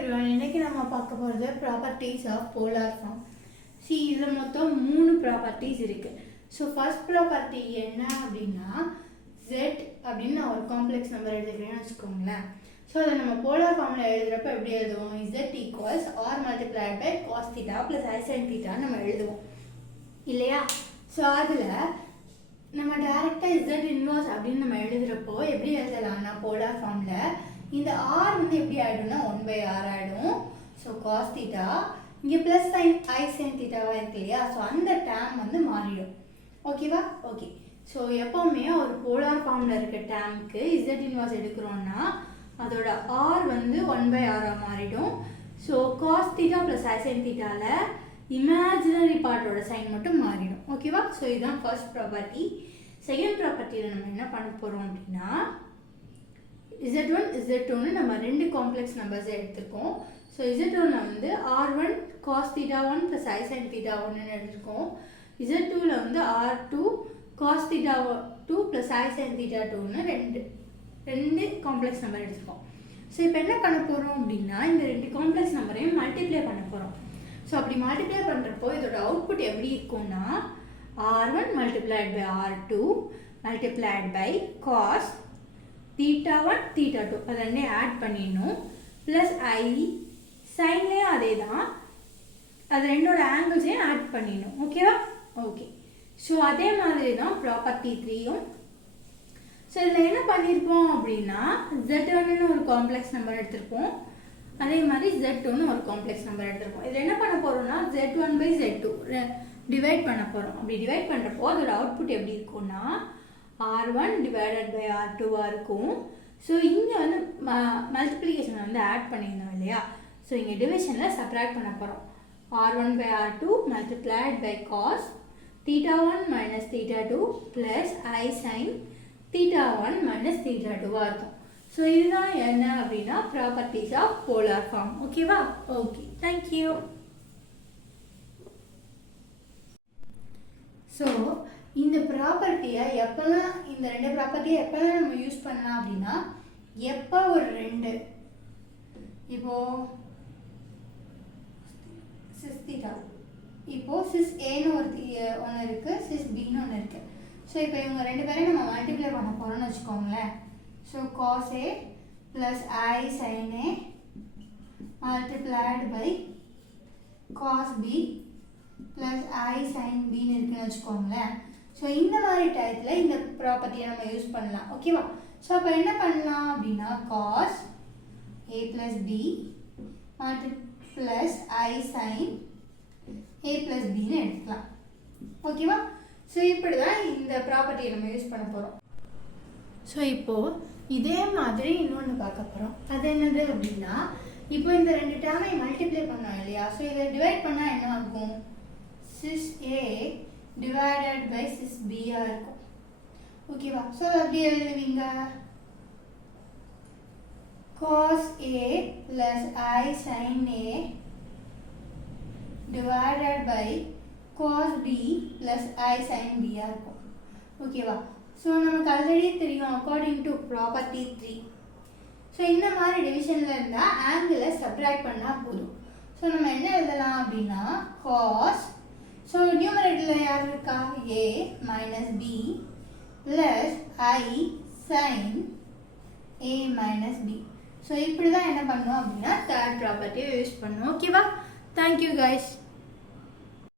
everyone, இன்னைக்கு நம்ம பார்க்க போகிறது ப்ராப்பர்ட்டிஸ் ஆஃப் போலார் ஃபார்ம். இதில் மொத்தம் 3 ப்ராப்பர்ட்டிஸ் இருக்குது. ஸோ ஃபர்ஸ்ட் ப்ராப்பர்ட்டி என்ன அப்படின்னா Z அப்படின்னு ஒரு காம்ப்ளெக்ஸ் நம்பர் எழுதுகிறேன்னு வச்சுக்கோங்களேன். ஸோ அதை நம்ம போலார் ஃபார்மில் எழுதுகிறப்ப எப்படி எழுதுவோம்? Z equals R multiplied by cos theta plus i sine தீட்டான்னு நம்ம எழுதுவோம் இல்லையா? ஸோ அதில் நம்ம டேரெக்டாக Z இன்வர்ஸ் அப்படின்னு நம்ம எழுதுகிறப்போ எப்படி எழுதலாம்னா போலார் ஃபார்மில் இந்த ஆர் வந்து எப்படி ஆகிடும்னா 1/r ஆகிடும். ஸோ காஸ் தீட்டா இங்கே ப்ளஸ் சைன் ஐ சைன் தீட்டாவாக இருக்கு இல்லையா? ஸோ அந்த டேம் வந்து மாறிடும். ஓகேவா? ஓகே. ஸோ எப்போவுமே ஒரு போலார் ஃபார்மில் இருக்க டேமுக்கு Z இன்வர்ஸ் எடுக்கிறோன்னா அதோட ஆர் வந்து 1/r மாறிடும். So cos theta plus i sign தீட்டாவில் imaginary பார்ட்டோட sign மட்டும் மாறிடும். ஓகேவா? ஸோ இதுதான் ஃபர்ஸ்ட் ப்ராப்பர்ட்டி. செகண்ட் ப்ராப்பர்ட்டியில் நம்ம என்ன பண்ண போகிறோம் அப்படின்னா Z1 Z2ன்னு நம்ம 2 காம்ப்ளெக்ஸ் நம்பர்ஸ் எடுத்திருக்கோம். ஸோ Z1 வந்து R1 cos θ 1 plus I sin θ 1ன்னு எடுத்திருக்கோம். Z2ல வந்து R2 cos θ 2 plus I sin θ 2ன்னு ரெண்டு காம்ப்ளெக்ஸ் நம்பர் எடுத்திருக்கோம். ஸோ இப்போ என்ன பண்ண போகிறோம் அப்படின்னா இந்த 2 காம்ப்ளெக்ஸ் நம்பரையும் மல்டிப்ளை பண்ண போகிறோம். ஸோ அப்படி மல்டிப்ளை பண்ணுறப்போ இதோட அவுட்புட் எப்படி இருக்கும்னா R1 multiplied by R2 multiplied by cos θ1 θ2 அது ரெண்டே ஆட் பண்ணிடணும். ப்ளஸ் ஐ சைன்லேயும் அதே தான், அது ரெண்டோட ஆங்கிள்ஸையும் ஆட் பண்ணிடணும். ஓகேவா? ஓகே. ஸோ அதே மாதிரி தான் ப்ராப்பர்ட்டி 3யும். ஸோ இதில் என்ன பண்ணியிருப்போம் அப்படின்னா Z1ன்னு ஒரு காம்ப்ளெக்ஸ் நம்பர் எடுத்திருப்போம், அதே மாதிரி Z2ன்னு ஒரு காம்ப்ளெக்ஸ் நம்பர் எடுத்திருப்போம். இதில் என்ன பண்ண போகிறோம்னா Z1/Z2 டிவைட் பண்ண போகிறோம். அப்படி டிவைட் பண்ணுறப்போ அதோட அவுட்புட் எப்படி இருக்கும்னா R1 டிவைடட் பை R2 இருக்கும். ஸோ இங்கே வந்து மல்டிப்ளிகேஷனை வந்து ஆட் பண்ணியிருந்தோம் இல்லையா? ஸோ இங்கே டிவிஷனில் சப்ராக்ட் பண்ண போகிறோம். R1/R2 multiplied by cos θ1 minus θ2 plus i sine θ1 minus θ2வாக இருக்கும். ஸோ இதுதான் என்ன அப்படின்னா ப்ராப்பர்ட்டிஸ் ஆஃப் போலார் ஃபார்ம். ஓகேவா? Okay, thank you. ஸோ இந்த ப்ராப்பர்ட்டியை எப்போல்லாம் இந்த 2 ப்ராப்பர்ட்டியை எப்போல்லாம் நம்ம யூஸ் பண்ணலாம் அப்படின்னா எப்போ ஒரு 2 இப்போது சிஸ் தீட்டா இப்போது சிஸ் ஏன்னு ஒன்று இருக்குது, சிஸ் பின்னு ஒன்று இருக்குது. ஸோ இப்போ இவங்க 2 பேரையும் நம்ம மல்டிப்ளை பண்ண போகிறோம்னு வச்சுக்கோங்களேன். So cos A plus i sine A multiplied by cos B plus i sine பின்னு இருக்குன்னு வச்சுக்கோங்களேன். ஸோ இந்த மாதிரி டயத்தில் இந்த ப்ராப்பர்ட்டியை நம்ம யூஸ் பண்ணலாம். ஓகேவா? ஸோ அப்போ என்ன பண்ணலாம் அப்படின்னா cos A plus B plus i sine A plus பின்னு எடுத்துக்கலாம். ஓகேவா? ஸோ இப்படி தான் இந்த ப்ராப்பர்ட்டியை நம்ம யூஸ் பண்ண போகிறோம். ஸோ இப்போது இதே மாதிரி இன்னொன்று பார்க்க போகிறோம். அது என்னது அப்படின்னா இப்போ இந்த 2 டேர்மை மல்டிப்ளை பண்ணோம் இல்லையா? ஸோ இதை டிவைட் பண்ணால் என்ன ஆகும்? Sis A divided by sis b இருக்கும். ஓகேவா? ஸோ அப்படி எழுதுவீங்க cos a plus I sin a divided by cos b plus I sin b இருக்கும். ஓகேவா? ஸோ நமக்கு ஆல்ரெடி தெரியும் அக்கார்டிங் டு ப்ராப்பர்ட்டி 3. ஸோ இந்த மாதிரி டிவிஷனில் இருந்தால் ஆங்கிளை சப்ராக்ட் பண்ணால் போதும். ஸோ நம்ம என்ன எழுதலாம் அப்படின்னா cos, ஸோ நியூமரேட்டரில் யார் இருக்கா? a minus b plus i sine a minus b. So இப்படி தான் என்ன பண்ணோம் அப்படின்னா தேர்ட் ப்ராப்பர்ட்டியை யூஸ் பண்ணோம். ஓகேவா? Thank you guys.